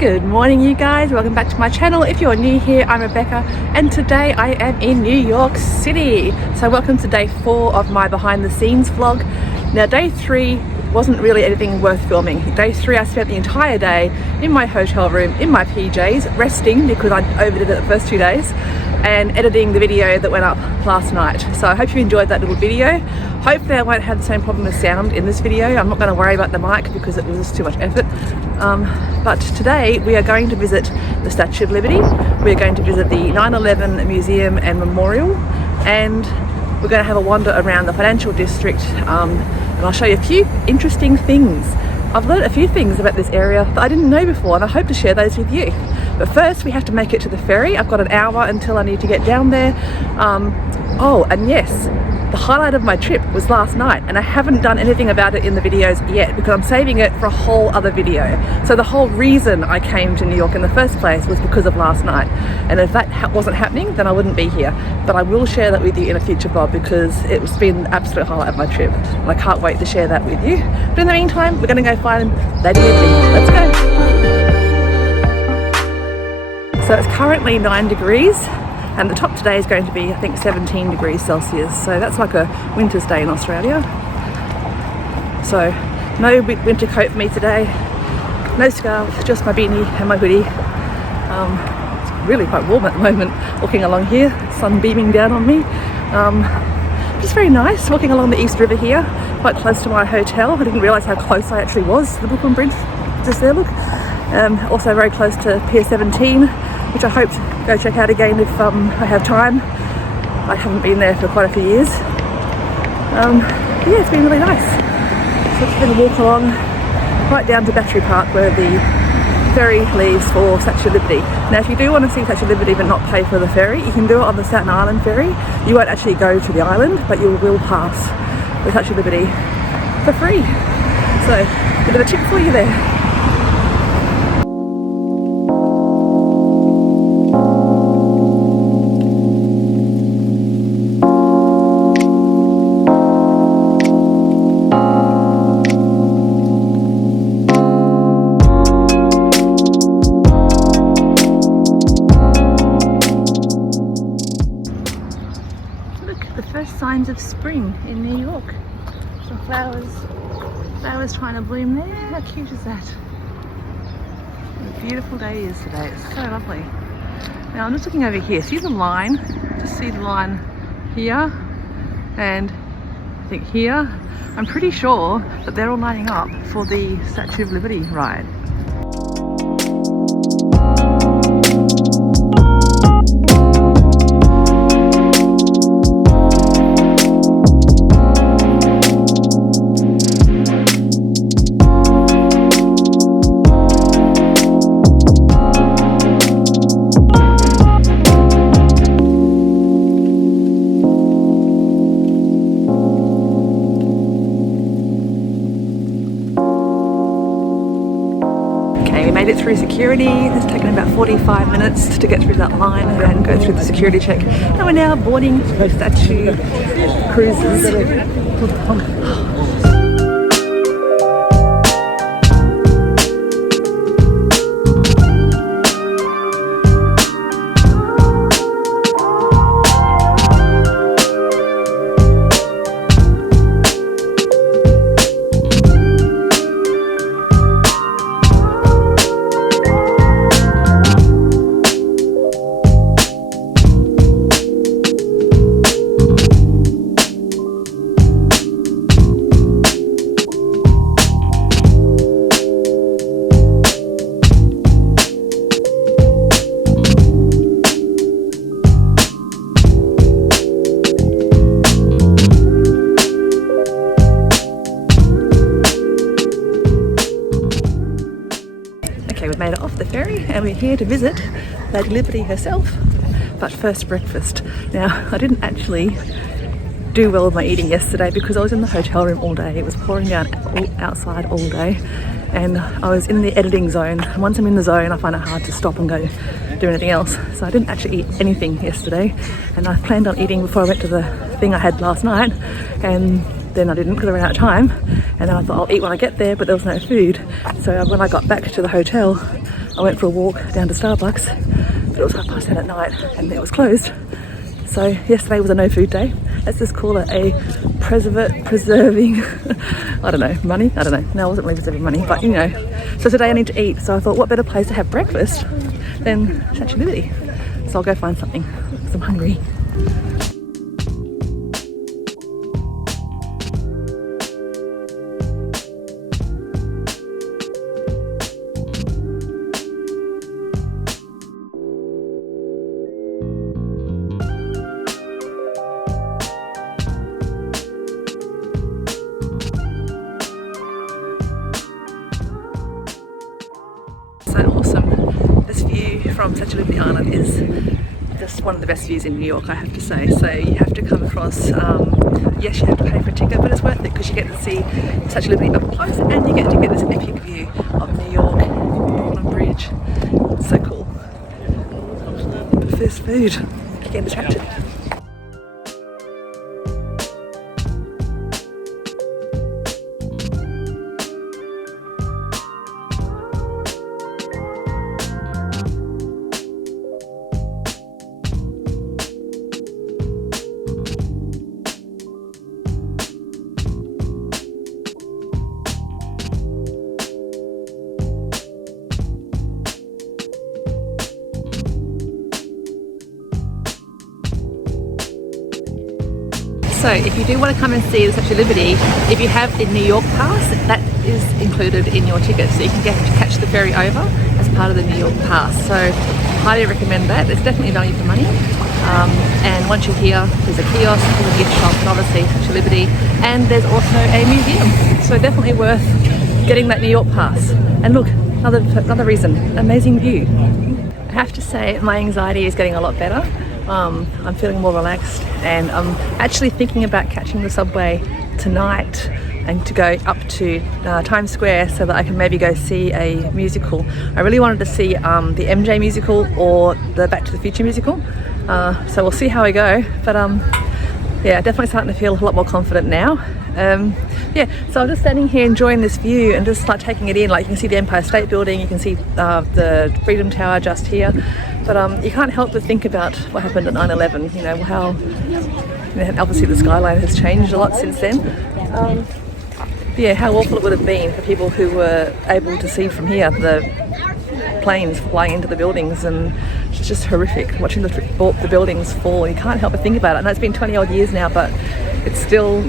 Good morning you guys, welcome back to my channel. If you're new here, I'm Rebecca and today I am in New York City. So welcome to day 4 of my behind the scenes vlog. Now day 3 wasn't really anything worth filming. Day 3 I spent the entire day in my hotel room in my PJs resting because I overdid it the first 2 days and editing the video that went up last night. So I hope you enjoyed that little video. Hopefully I won't have the same problem with sound in this video. I'm not going to worry about the mic because it was just too much effort. But today we are going to visit the Statue of Liberty. We're going to visit the 9/11 Museum and Memorial, and we're going to have a wander around the financial district, and I'll show you a few interesting things. I've learned a few things about this area that I didn't know before, and I hope to share those with you. But first we have to make it to the ferry. I've got an hour until I need to get down there. Oh, and yes, the highlight of my trip was last night, and I haven't done anything about it in the videos yet because I'm saving it for a whole other video. So the whole reason I came to New York in the first place was because of last night, and if that wasn't happening then I wouldn't be here. But I will share that with you in a future vlog because it's been the absolute highlight of my trip and I can't wait to share that with you. But in the meantime, we're going to go find Lady Liberty. Let's go! So it's currently 9 degrees. And the top today is going to be, I think, 17 degrees Celsius. So that's like a winter's day in Australia. So no winter coat for me today. No scarf, just my beanie and my hoodie. It's really quite warm at the moment walking along here. Sun beaming down on me. Just very nice walking along the East River here, quite close to my hotel. I didn't realise how close I actually was to the Brooklyn Bridge. Just there, look. Also very close to Pier 17, which I hope to go check out again if I have time. I haven't been there for quite a few years. Yeah, it's been really nice. So I'm going to walk along right down to Battery Park where the ferry leaves for Statue of Liberty. Now if you do want to see Statue of Liberty but not pay for the ferry, you can do it on the Staten Island ferry. You won't actually go to the island, but you will pass the Statue of Liberty for free. So a bit of a tip for you there. Signs of spring in New York. Some flowers trying to bloom there. How cute is that? What a beautiful day it is today. It's so lovely. Now I'm just looking over here. See the line? Just see the line here and I think here. I'm pretty sure that they're all lining up for the Statue of Liberty ride. Made it through security. It's taken about 45 minutes to get through that line and go through the security check. And we're now boarding the Statue cruises. Okay, we've made it off the ferry and we're here to visit Lady Liberty herself, but first breakfast. Now, I didn't actually do well with my eating yesterday because I was in the hotel room all day. It was pouring down outside all day and I was in the editing zone. And once I'm in the zone, I find it hard to stop and go do anything else. So I didn't actually eat anything yesterday and I planned on eating before I went to the thing I had last night, and then I didn't because I ran out of time. And then I thought I'll eat when I get there, but there was no food. So when I got back to the hotel, I went for a walk down to Starbucks, but it was 10:30 at night and it was closed. So yesterday was a no food day. Let's just call it a preserving, I don't know, money? I don't know. No, I wasn't really preserving money, but you know. So today I need to eat. So I thought, what better place to have breakfast than Statue of Liberty? So I'll go find something because I'm hungry. So awesome. This view from Statue of Liberty Island is just one of the best views in New York, I have to say. So you have to come across, yes, you have to pay for a ticket, but it's worth it because you get to see Statue of Liberty up close and you get to get this epic view of New York, Brooklyn Bridge. It's so cool. But first food, you're getting distracted. So if you do want to come and see the Statue of Liberty, if you have the New York pass, that is included in your ticket. So you can get to catch the ferry over as part of the New York pass. So highly recommend that. It's definitely value for money. And once you're here, there's a kiosk, there's a gift shop, and obviously Statue of Liberty. And there's also a museum. So definitely worth getting that New York pass. And look, another reason, amazing view. I have to say my anxiety is getting a lot better. I'm feeling more relaxed and I'm actually thinking about catching the subway tonight and to go up to Times Square so that I can maybe go see a musical. I really wanted to see the MJ musical or the Back to the Future musical, so we'll see how we go, but yeah, definitely starting to feel a lot more confident now. Yeah, so I'm just standing here enjoying this view and just like taking it in. Like you can see the Empire State Building, you can see the Freedom Tower just here, but you can't help but think about what happened at 9/11. You know how, obviously the skyline has changed a lot since then. Yeah, how awful it would have been for people who were able to see from here the planes flying into the buildings, and it's just horrific watching the buildings fall. You can't help but think about it. I know it's been 20 odd years now, but it's still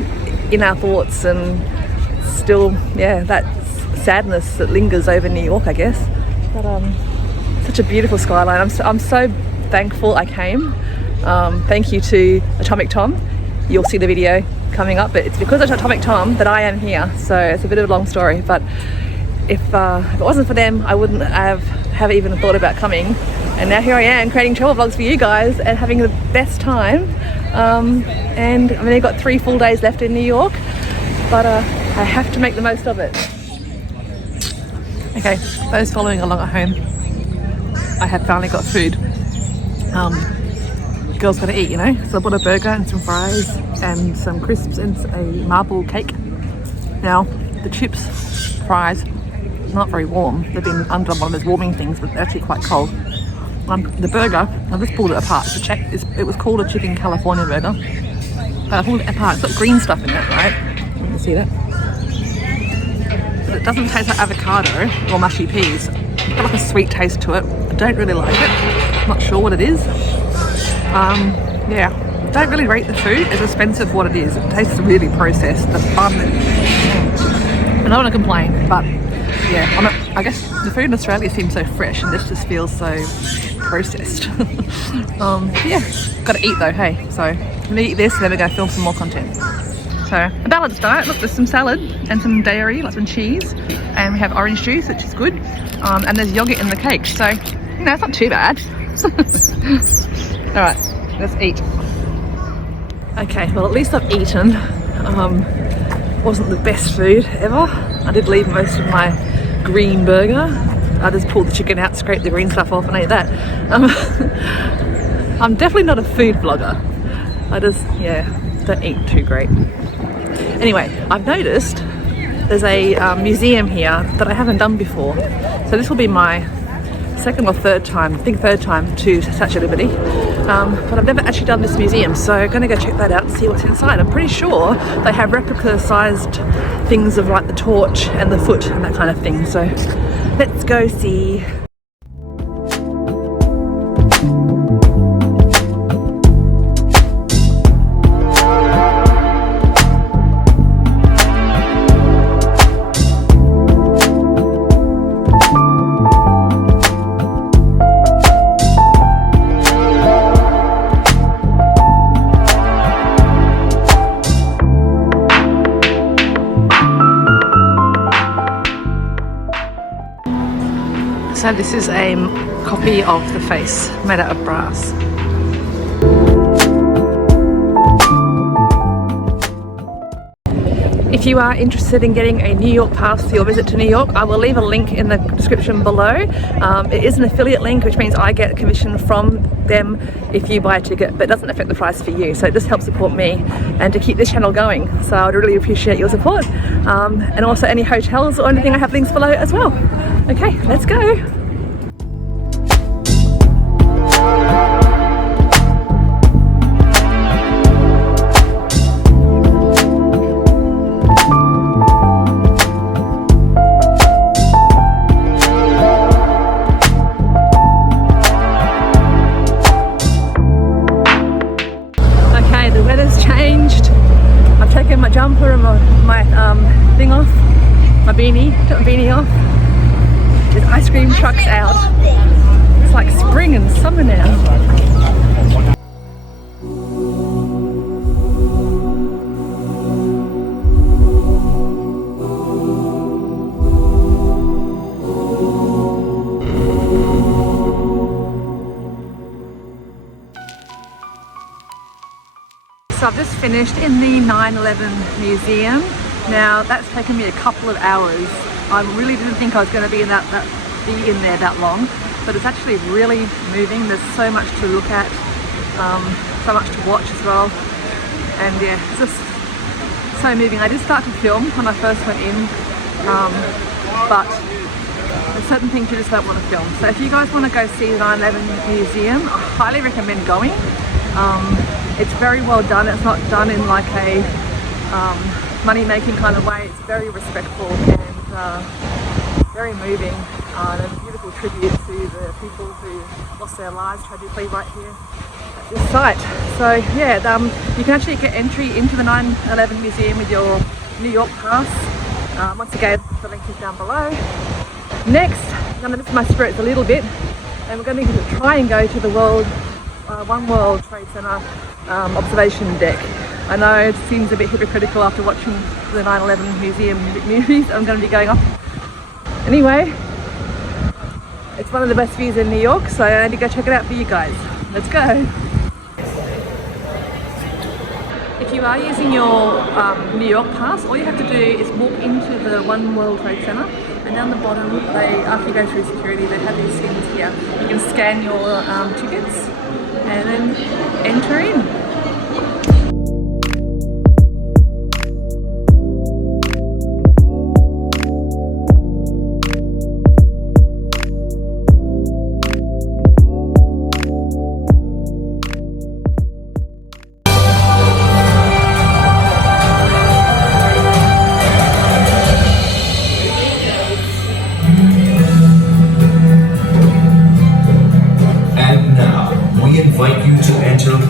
in our thoughts, and still, yeah, that sadness that lingers over New York, I guess. But such a beautiful skyline. I'm so thankful I came. Thank you to Atomic Tom. You'll see the video coming up, but it's because of Atomic Tom that I am here. So it's a bit of a long story, but if it wasn't for them, I wouldn't have even thought about coming. And now here I am creating travel vlogs for you guys and having the best time. And I've only got 3 full days left in New York, but I have to make the most of it. Okay, those following along at home, I have finally got food. Girls gotta eat, you know. So I bought a burger and some fries and some crisps and a marble cake. Now, the chips, fries, not very warm. They've been under one of those warming things, but they're actually quite cold. The burger, I just pulled it apart to check. It was called a chicken California burger, but I pulled it apart. It's got green stuff in it, right? You can see that. But it doesn't taste like avocado or mushy peas. It's got like a sweet taste to it. I don't really like it. I'm not sure what it is. Yeah, don't really rate the food as expensive for what it is. It tastes really processed. The bun, I don't want to complain, but yeah, I guess the food in Australia seems so fresh and this just feels so processed. Yeah, gotta eat though, hey. So I'm gonna eat this and then we're gonna film some more content. So a balanced diet. Look, there's some salad and some dairy, like some cheese, and we have orange juice, which is good, and there's yogurt in the cake, so you know, it's not too bad. All right, let's eat. Okay, well at least I've eaten. Wasn't the best food ever. I did leave most of my green burger. I just pulled the chicken out, scraped the green stuff off and ate that. I'm definitely not a food vlogger. I just, yeah, don't eat too great. Anyway, I've noticed there's a museum here that I haven't done before. So this will be my second or third time, I think third time to Statue of Liberty, but I've never actually done this museum, so I'm going to go check that out and see what's inside. I'm pretty sure they have replica sized things of like the torch and the foot and that kind of thing, so let's go see. So this is a copy of the face made out of brass. If you are interested in getting a New York pass for your visit to New York, I will leave a link in the description below. It is an affiliate link, which means I get commission from them if you buy a ticket, but it doesn't affect the price for you. So it just helps support me and to keep this channel going. So I'd really appreciate your support. And also any hotels or anything, I have links below as well. Okay, let's go. My jumper and my thing off, my beanie, took my beanie off. There's ice cream trucks out. It's like spring and summer now. So I've just finished in the 9/11 museum. Now that's taken me a couple of hours. I really didn't think I was going to be in there that long, but it's actually really moving. There's so much to look at, so much to watch as well, and yeah, it's just so moving. I did start to film when I first went in, but there's certain things you just don't want to film. So if you guys want to go see the 9/11 museum, I highly recommend going. It's very well done. It's not done in like a money-making kind of way. It's very respectful and very moving, and a beautiful tribute to the people who lost their lives tragically right here at this site. So yeah, you can actually get entry into the 9/11 museum with your New York pass. Once again, the link is down below. Next, I'm going to lift my spirits a little bit, and we're going to try and go to the One World Trade Center observation deck. I know it seems a bit hypocritical after watching the 9/11 museum movies. I'm going to be going up anyway. It's one of the best views in New York, so I had to go check it out for you guys. Let's go. If you are using your New York pass, all you have to do is walk into the One World Trade Center, and down the bottom, after you go through security, they have these things here. You can scan your tickets and then enter in.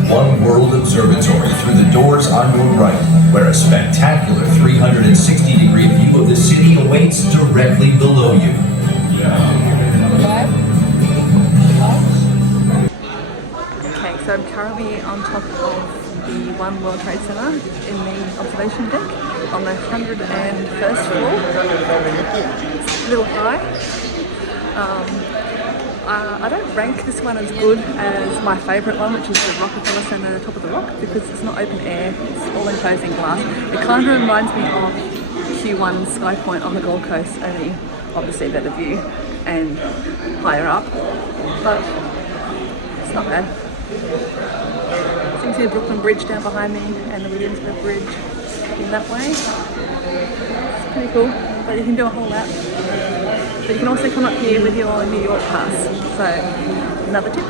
One World Observatory through the doors on your right, where a spectacular 360-degree view of the city awaits directly below you. Okay, so I'm currently on top of the One World Trade Center in the observation deck on the 101st floor. It's a little high. I don't rank this one as good as my favourite one, which is the Rockefeller Center, top of the rock, because it's not open air, it's all enclosing glass. It kind of reminds me of Q1 Sky Point on the Gold Coast, only obviously a better view and higher up, but it's not bad. So you can see the Brooklyn Bridge down behind me and the Williamsburg Bridge in that way. It's pretty cool, but you can do a whole lap. But you can also come up here with your New York pass. So another tip.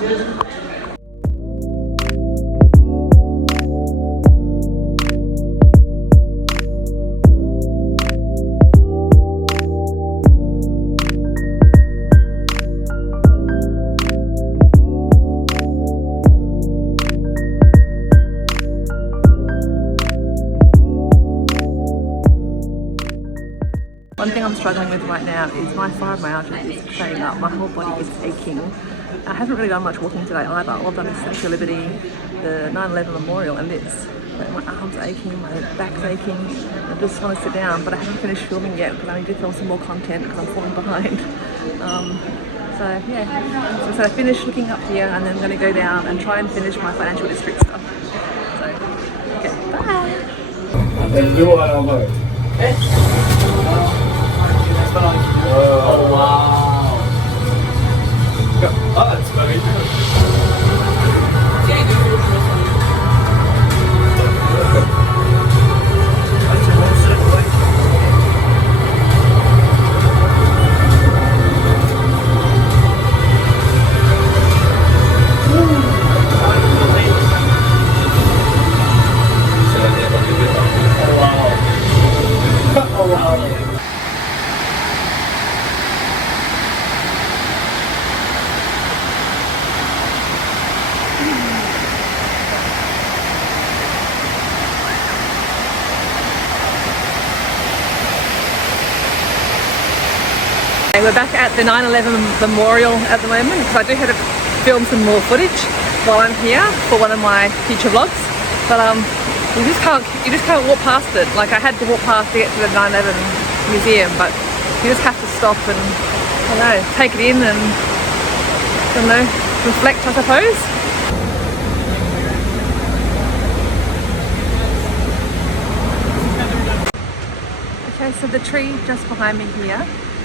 One thing I'm struggling with right now is my fibromyalgia is playing up. My whole body is aching. I haven't really done much walking today either. All I've done is Statue of Liberty, the 9/11 Memorial and this. But my arms are aching, my back's aching. I just want to sit down, but I haven't finished filming yet because I need to film some more content because I'm falling behind. So yeah, so I finished looking up here and then I'm going to go down and try and finish my financial district stuff. So, okay, bye! Oh wow! Oh, that's very good. We're back at the 9/11 Memorial at the moment because I do have to film some more footage while I'm here for one of my future vlogs. But you just can't walk past it. Like I had to walk past to get to the 9/11 museum, but you just have to stop and I don't know, take it in and I don't know, reflect, I suppose. Okay, so the tree just behind me here.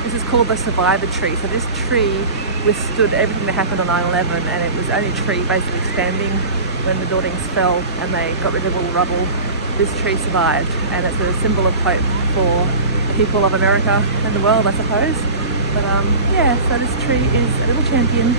This is called the Survivor Tree. So this tree withstood everything that happened on 9/11 and it was only a tree basically standing when the buildings fell and they got rid of all the rubble. This tree survived and it's a symbol of hope for the people of America and the world, I suppose. But yeah, so this tree is a little champion.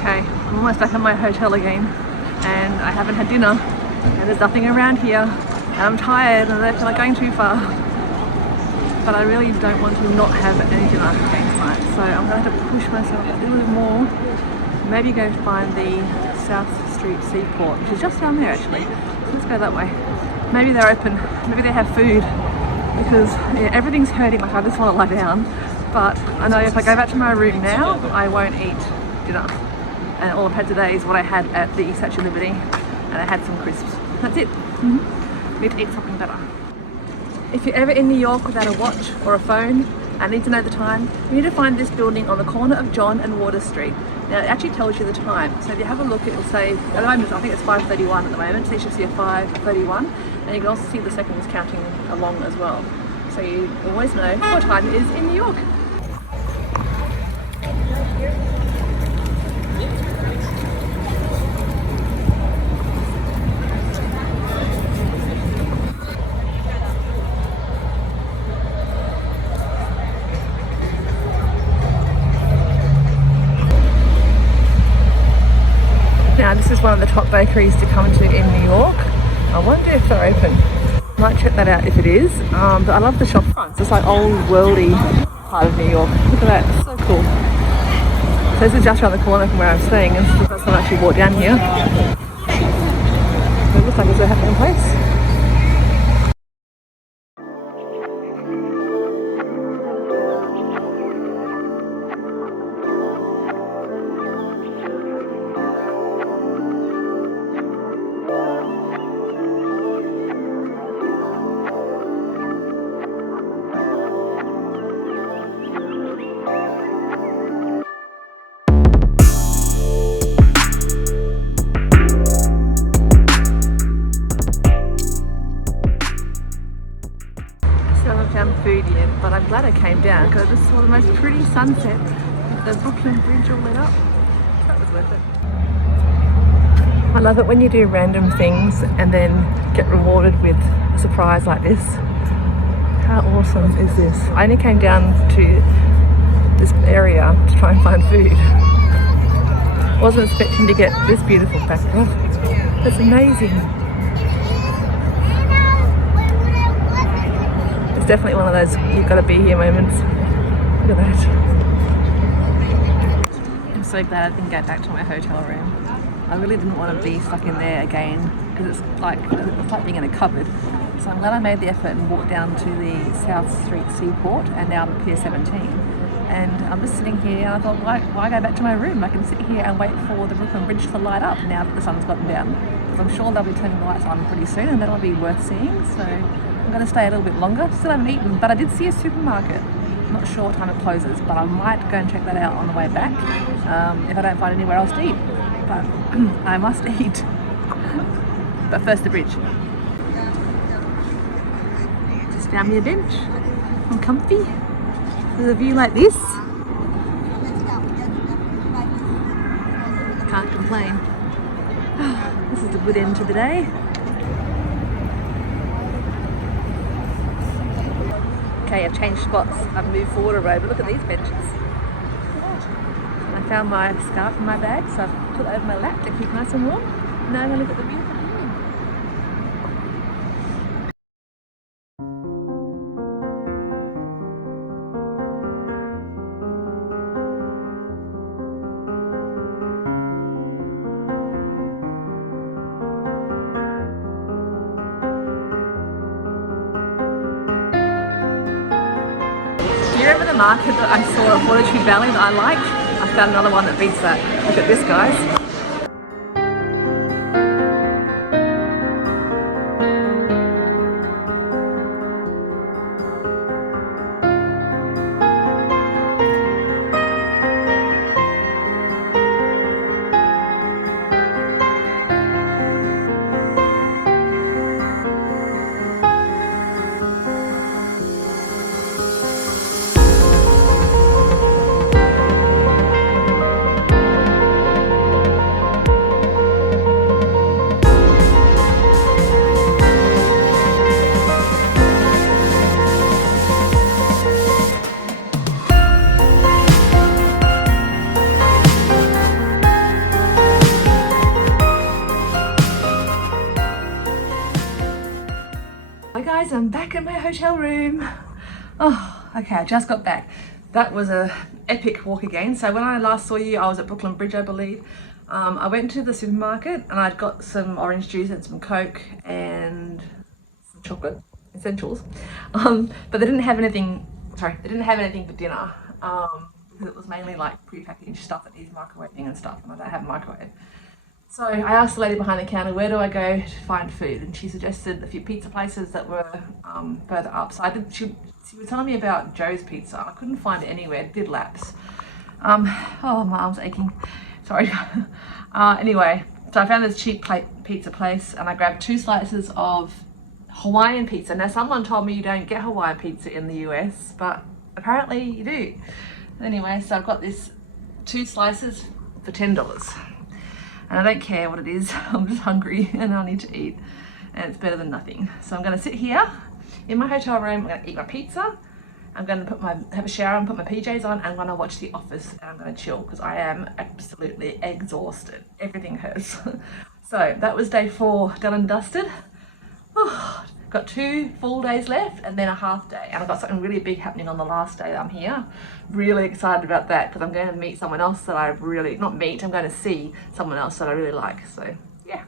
Okay, I'm almost back at my hotel again and I haven't had dinner and there's nothing around here and I'm tired and I feel like going too far. But I really don't want to not have any dinner again tonight, so I'm going to have to push myself a little bit more. Maybe go find the South Street Seaport, which is just down there actually. So let's go that way. Maybe they're open, maybe they have food because yeah, everything's hurting, like I just want to lie down. But I know if I go back to my room now, I won't eat dinner. And all I've had today is what I had at the Statue of Liberty and I had some crisps. That's it. Need to eat something better. If you're ever in New York without a watch or a phone and need to know the time, you need to find this building on the corner of John and Water Street. Now it actually tells you the time, so if you have a look it will say, at the moment I think it's 5:31 at the moment, so you should see a 5:31 and you can also see the seconds counting along as well. So you always know what time it is in New York. Now this is one of the top bakeries to come to in New York. I wonder if they're open. Might check that out if it is. But I love the shop fronts. It's like old worldy part of New York. Look at that, it's so cool. So this is just around the corner from where I'm staying and this is the first time I actually walked down here. It looks like it's a happening place. down because I just saw the most pretty sunset with the Brooklyn Bridge all lit up. That was worth it. I love it when you do random things and then get rewarded with a surprise like this. How awesome is this? I only came down to this area to try and find food. Wasn't expecting to get this beautiful backdrop. That's amazing. It's definitely one of those you've got to be here moments. Look at that. I'm so glad I didn't get back to my hotel room. I really didn't want to be stuck in there again because it's like being in a cupboard. So I'm glad I made the effort and walked down to the South Street Seaport and now I'm at Pier 17. And I'm just sitting here and I thought, why go back to my room? I can sit here and wait for the Brooklyn Bridge to light up now that the sun's gotten down. Because I'm sure they'll be turning the lights on pretty soon and that'll be worth seeing. So I'm going to stay a little bit longer. Still haven't eaten, but I did see a supermarket. I'm not sure what time it closes, but I might go and check that out on the way back if I don't find anywhere else to eat. But I must eat. But first the bridge. Just found me a bench. I'm comfy. There's a view like this. Can't complain. This is a good end to the day. Okay, I've changed spots. I've moved forward a road, but look at these benches. I found my scarf in my bag, so I've put it over my lap to keep nice and warm. Now I'm going to look at the beautiful view. Do you remember the market that I saw at Fortitude Valley that I liked? I found another one that beats that. Look at this, guys. Hi guys, I'm back in my hotel room. Oh, okay, I just got back. That was a epic walk again. So when I last saw you, I was at Brooklyn Bridge, I believe. I went to the supermarket and I'd got some orange juice and some Coke and some chocolate essentials. But they didn't have anything, they didn't have anything for dinner. Because it was mainly like prepackaged stuff that needs microwaving and stuff, and I don't have a microwave. So I asked the lady behind the counter, where do I go to find food? And she suggested a few pizza places that were further up. So she was telling me about Joe's Pizza. I couldn't find it anywhere, it did lapse. Oh, my arm's aching, sorry. Anyway, so I found this cheap pizza place and I grabbed 2 slices of Hawaiian pizza. Now someone told me you don't get Hawaiian pizza in the US, but apparently you do. Anyway, so I've got this 2 slices for $10. And I don't care what it is, I'm just hungry and I need to eat. And it's better than nothing. So I'm gonna sit here in my hotel room, I'm gonna eat my pizza, I'm gonna have a shower and put my PJs on, and I'm gonna watch The Office and I'm gonna chill because I am absolutely exhausted. Everything hurts. So that was day 4 done and dusted. Oh, got 2 full days left and then a half day. And I've got something really big happening on the last day that I'm here. Really excited about that because I'm going to meet someone else that I really, not meet, I'm going to see someone else that I really like. So yeah.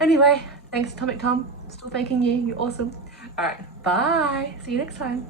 Anyway, thanks Atomic Tom. Still thanking you. You're awesome. All right, bye. See you next time.